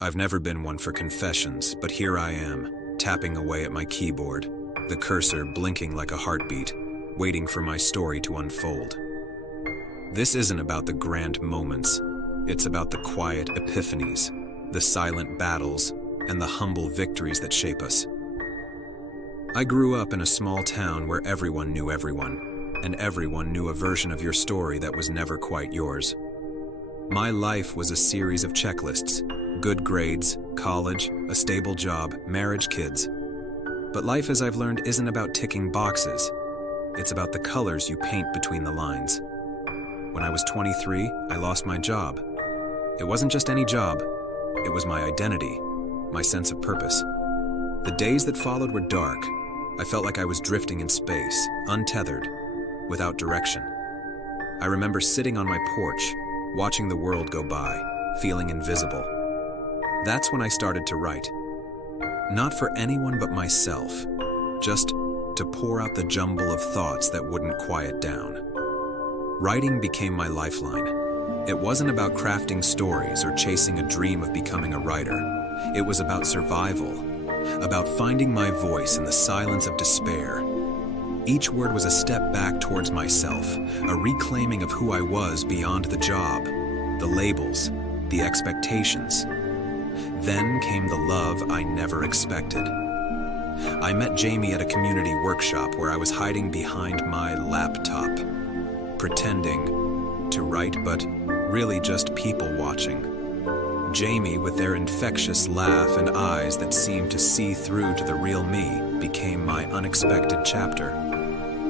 I've never been one for confessions, but here I am, tapping away at my keyboard, the cursor blinking like a heartbeat, waiting for my story to unfold. This isn't about the grand moments. It's about the quiet epiphanies, the silent battles, and the humble victories that shape us. I grew up in a small town where everyone knew everyone, and everyone knew a version of your story that was never quite yours. My life was a series of checklists: good grades, college, a stable job, marriage, kids. But life, as I've learned, isn't about ticking boxes. It's about the colors you paint between the lines. When I was 23, I lost my job. It wasn't just any job. It was my identity, my sense of purpose. The days that followed were dark. I felt like I was drifting in space, untethered, without direction. I remember sitting on my porch, watching the world go by, feeling invisible. That's when I started to write. Not for anyone but myself, just to pour out the jumble of thoughts that wouldn't quiet down. Writing became my lifeline. It wasn't about crafting stories or chasing a dream of becoming a writer. It was about survival, about finding my voice in the silence of despair. Each word was a step back towards myself, a reclaiming of who I was beyond the job, the labels, the expectations. Then came the love I never expected. I met Jamie at a community workshop where I was hiding behind my laptop, pretending to write, but really just people watching. Jamie, with their infectious laugh and eyes that seemed to see through to the real me, became my unexpected chapter.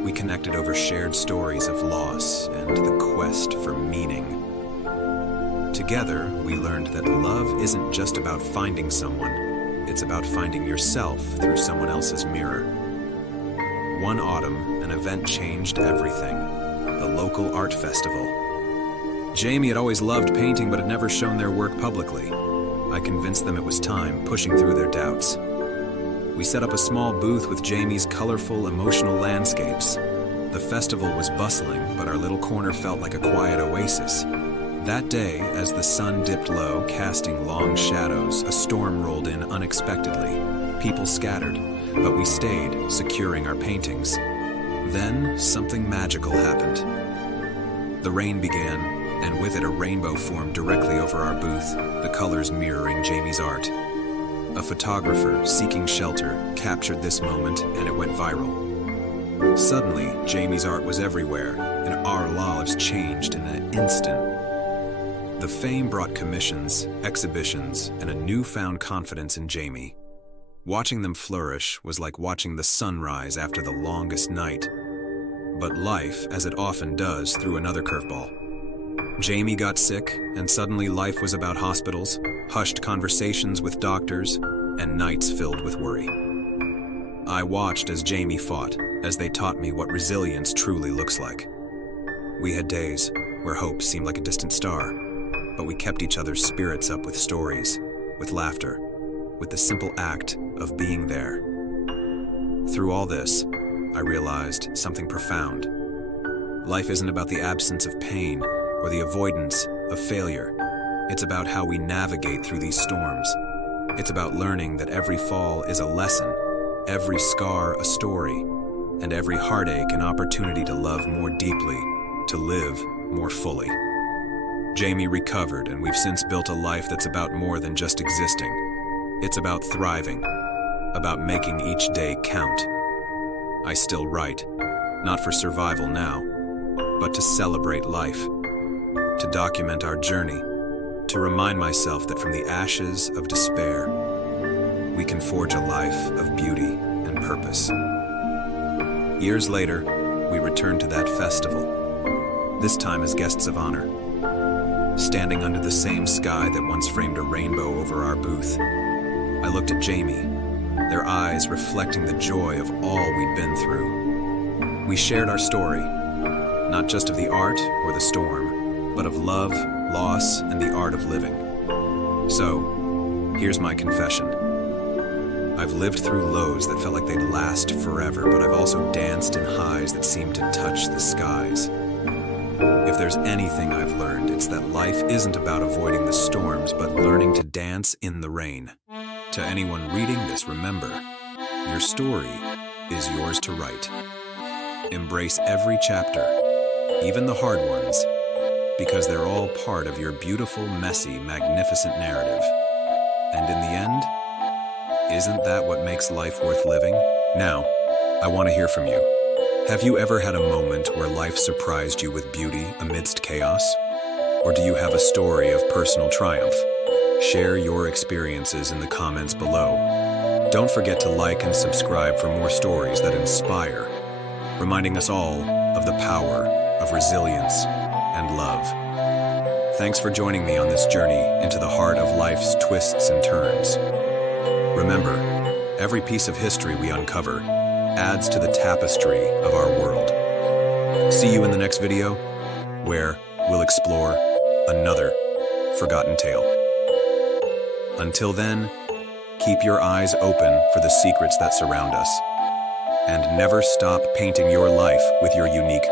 We connected over shared stories of loss and the quest for meaning. Together, we learned that love isn't just about finding someone, it's about finding yourself through someone else's mirror. One autumn, an event changed everything: the local art festival. Jamie had always loved painting but had never shown their work publicly. I convinced them it was time, pushing through their doubts. We set up a small booth with Jamie's colorful, emotional landscapes. The festival was bustling, but our little corner felt like a quiet oasis. That day, as the sun dipped low, casting long shadows, a storm rolled in unexpectedly. People scattered, but we stayed, securing our paintings. Then, something magical happened. The rain began, and with it a rainbow formed directly over our booth, the colors mirroring Jamie's art. A photographer, seeking shelter, captured this moment, and it went viral. Suddenly, Jamie's art was everywhere, and our lives changed in an instant. The fame brought commissions, exhibitions, and a newfound confidence in Jamie. Watching them flourish was like watching the sunrise after the longest night. But life, as it often does, threw another curveball. Jamie got sick, and suddenly life was about hospitals, hushed conversations with doctors, and nights filled with worry. I watched as Jamie fought, as they taught me what resilience truly looks like. We had days where hope seemed like a distant star, but we kept each other's spirits up with stories, with laughter, with the simple act of being there. Through all this, I realized something profound. Life isn't about the absence of pain or the avoidance of failure. It's about how we navigate through these storms. It's about learning that every fall is a lesson, every scar a story, and every heartache an opportunity to love more deeply, to live more fully. Jamie recovered, and we've since built a life that's about more than just existing. It's about thriving, about making each day count. I still write, not for survival now, but to celebrate life, to document our journey, to remind myself that from the ashes of despair, we can forge a life of beauty and purpose. Years later, we returned to that festival, this time as guests of honor. Standing under the same sky that once framed a rainbow over our booth, I looked at Jamie, their eyes reflecting the joy of all we'd been through. We shared our story, not just of the art or the storm, but of love, loss, and the art of living. So, here's my confession. I've lived through lows that felt like they'd last forever, but I've also danced in highs that seemed to touch the skies. If there's anything I've learned, it's that life isn't about avoiding the storms, but learning to dance in the rain. To anyone reading this, remember, your story is yours to write. Embrace every chapter, even the hard ones, because they're all part of your beautiful, messy, magnificent narrative. And in the end, isn't that what makes life worth living? Now, I want to hear from you. Have you ever had a moment where life surprised you with beauty amidst chaos? Or do you have a story of personal triumph? Share your experiences in the comments below. Don't forget to like and subscribe for more stories that inspire, reminding us all of the power of resilience and love. Thanks for joining me on this journey into the heart of life's twists and turns. Remember, every piece of history we uncover adds to the tapestry of our world. See you in the next video, where we'll explore another forgotten tale. Until then, keep your eyes open for the secrets that surround us, and never stop painting your life with your unique